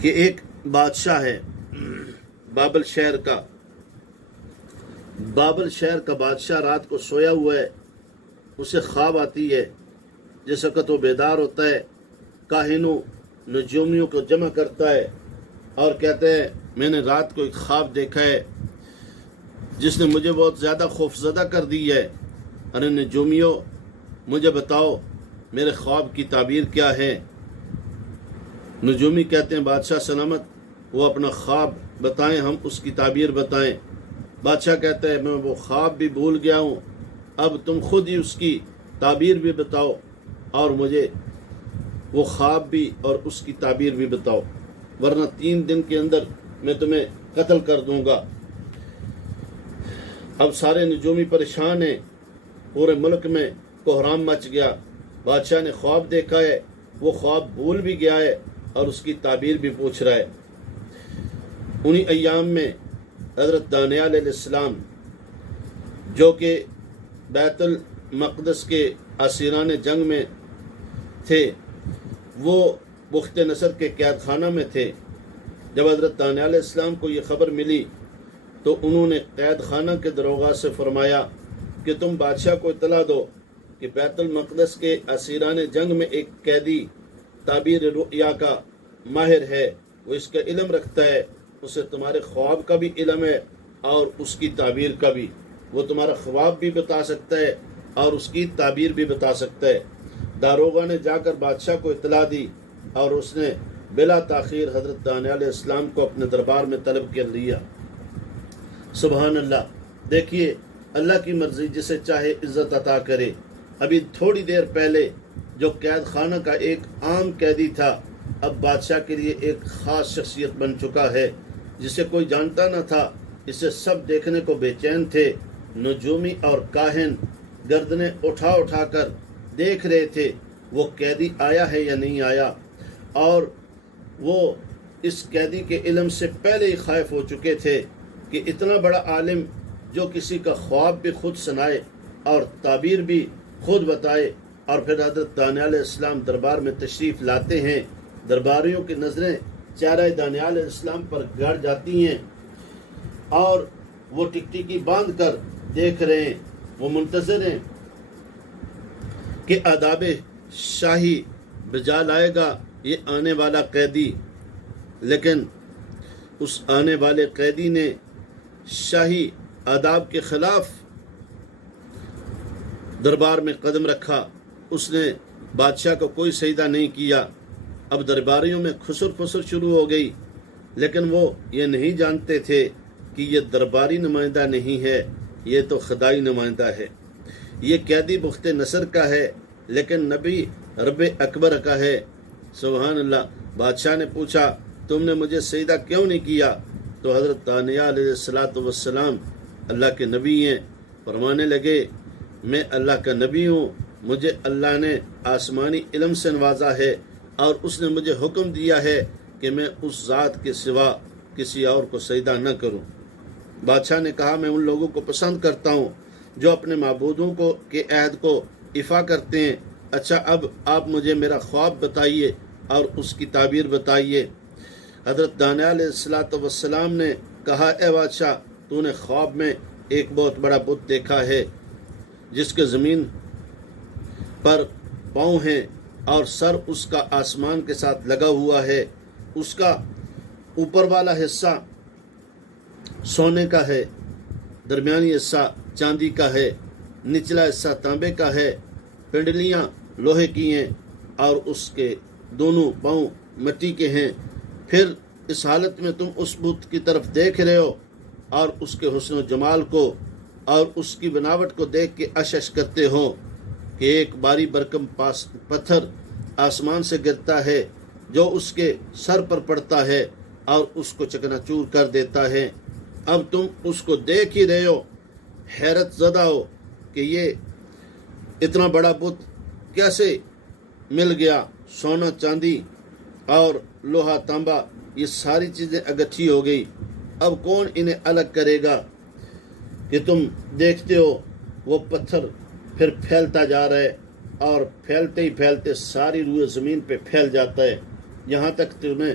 کہ ایک بادشاہ ہے بابل شہر کا بادشاہ رات کو سویا ہوا ہے، اسے خواب آتی ہے، جس وقت وہ بیدار ہوتا ہے کاہنوں نجومیوں کو جمع کرتا ہے اور کہتے ہیں میں نے رات کو ایک خواب دیکھا ہے جس نے مجھے بہت زیادہ خوفزدہ کر دی ہے، ارے نجومیوں مجھے بتاؤ میرے خواب کی تعبیر کیا ہے۔ نجومی کہتے ہیں بادشاہ سلامت، وہ اپنا خواب بتائیں، ہم اس کی تعبیر بتائیں۔ بادشاہ کہتا ہے میں وہ خواب بھی بھول گیا ہوں، اب تم خود ہی اس کی تعبیر بھی بتاؤ اور مجھے وہ خواب بھی اور اس کی تعبیر بھی بتاؤ، ورنہ 3 دن کے اندر میں تمہیں قتل کر دوں گا۔ اب سارے نجومی پریشان ہیں، پورے ملک میں کوہرام مچ گیا۔ بادشاہ نے خواب دیکھا ہے، وہ خواب بھول بھی گیا ہے اور اس کی تعبیر بھی پوچھ رہا ہے۔ انہی ایام میں حضرت دانیال علیہ السلام جو کہ بیت المقدس کے اسیران جنگ میں تھے، وہ بخت نصر کے قید خانہ میں تھے۔ جب حضرت دانیال علیہ السلام کو یہ خبر ملی تو انہوں نے قید خانہ کے دروغہ سے فرمایا کہ تم بادشاہ کو اطلاع دو کہ بیت المقدس کے اسیران جنگ میں ایک قیدی تعبیر رؤیا کا ماہر ہے، وہ اس کا علم رکھتا ہے، اسے تمہارے خواب کا بھی علم ہے اور اس کی تعبیر کا بھی، وہ تمہارا خواب بھی بتا سکتا ہے اور اس کی تعبیر بھی بتا سکتا ہے۔ داروغہ نے جا کر بادشاہ کو اطلاع دی اور اس نے بلا تاخیر حضرت دانیال علیہ السلام کو اپنے دربار میں طلب کر لیا۔ سبحان اللہ، دیکھیے اللہ کی مرضی جسے چاہے عزت عطا کرے۔ ابھی تھوڑی دیر پہلے جو قید خانہ کا ایک عام قیدی تھا، اب بادشاہ کے لیے ایک خاص شخصیت بن چکا ہے جسے کوئی جانتا نہ تھا، اسے سب دیکھنے کو بے چین تھے۔ نجومی اور کاہن گردنیں اٹھا اٹھا کر دیکھ رہے تھے وہ قیدی آیا ہے یا نہیں آیا، اور وہ اس قیدی کے علم سے پہلے ہی خائف ہو چکے تھے کہ اتنا بڑا عالم جو کسی کا خواب بھی خود سنائے اور تعبیر بھی خود بتائے، اور پھر حضرت دانیال علیہ السلام دربار میں تشریف لاتے ہیں۔ درباریوں کی نظریں چہرہ دانیال علیہ السلام پر گڑ جاتی ہیں اور وہ ٹکٹکی باندھ کر دیکھ رہے ہیں، وہ منتظر ہیں کہ آداب شاہی بجا لائے گا یہ آنے والا قیدی، لیکن اس آنے والے قیدی نے شاہی آداب کے خلاف دربار میں قدم رکھا، اس نے بادشاہ کو کوئی سجدہ نہیں کیا۔ اب درباریوں میں خسر پھسر شروع ہو گئی، لیکن وہ یہ نہیں جانتے تھے کہ یہ درباری نمائندہ نہیں ہے، یہ تو خدائی نمائندہ ہے۔ یہ قیدی بخت نصر کا ہے لیکن نبی رب اکبر کا ہے۔ سبحان اللہ۔ بادشاہ نے پوچھا تم نے مجھے سجدہ کیوں نہیں کیا؟ تو حضرت دانیال علیہ السلام اللہ کے نبی ہیں، فرمانے لگے میں اللہ کا نبی ہوں، مجھے اللہ نے آسمانی علم سے نوازا ہے اور اس نے مجھے حکم دیا ہے کہ میں اس ذات کے سوا کسی اور کو سجدہ نہ کروں۔ بادشاہ نے کہا میں ان لوگوں کو پسند کرتا ہوں جو اپنے معبودوں کے عہد کو ایفا کرتے ہیں۔ اچھا اب آپ مجھے میرا خواب بتائیے اور اس کی تعبیر بتائیے۔ حضرت دانیال علیہ السلام نے کہا اے بادشاہ تو نے خواب میں ایک بہت بڑا بت دیکھا ہے جس کے زمین پر پاؤں ہیں اور سر اس کا آسمان کے ساتھ لگا ہوا ہے، اس کا اوپر والا حصہ سونے کا ہے، درمیانی حصہ چاندی کا ہے، نچلا حصہ تانبے کا ہے، پنڈلیاں لوہے کی ہیں اور اس کے دونوں پاؤں مٹی کے ہیں۔ پھر اس حالت میں تم اس بت کی طرف دیکھ رہے ہو اور اس کے حسن و جمال کو اور اس کی بناوٹ کو دیکھ کے اشش کرتے ہو کہ ایک باری برکم پتھر آسمان سے گرتا ہے جو اس کے سر پر پڑتا ہے اور اس کو چکنا چور کر دیتا ہے۔ اب تم اس کو دیکھ ہی رہے ہو، حیرت زدہ ہو کہ یہ اتنا بڑا بت کیسے مل گیا، سونا چاندی اور لوہا تانبا یہ ساری چیزیں اکٹھی ہو گئی، اب کون انہیں الگ کرے گا؟ کہ تم دیکھتے ہو وہ پتھر پھر پھیلتا جا رہا ہے اور پھیلتے ہی پھیلتے ساری روئے زمین پہ پھیل جاتا ہے، یہاں تک تمہیں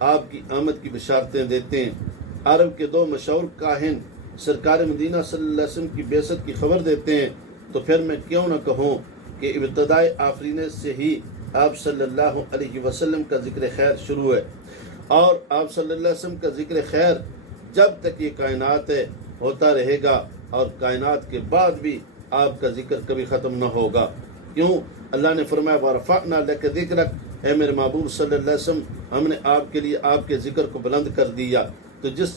آپ کی آمد کی بشارتیں دیتے ہیں۔ عرب کے 2 مشہور کاہن سرکار مدینہ صلی اللہ علیہ وسلم کی بعثت کی خبر دیتے ہیں، تو پھر میں کیوں نہ کہوں کہ ابتدائے آفرینت سے ہی آپ صلی اللہ علیہ وسلم کا ذکر خیر شروع ہے، اور آپ صلی اللہ علیہ وسلم کا ذکر خیر جب تک یہ کائنات ہے ہوتا رہے گا، اور کائنات کے بعد بھی آپ کا ذکر کبھی ختم نہ ہوگا۔ کیوں؟ اللہ نے فرمایا وَرَفَعْنَا لَكَ ذِكْرَكَ، اے میرے محبوب صلی اللہ علیہ وسلم، ہم نے آپ کے لیے آپ کے ذکر کو بلند کر دیا۔ تو جس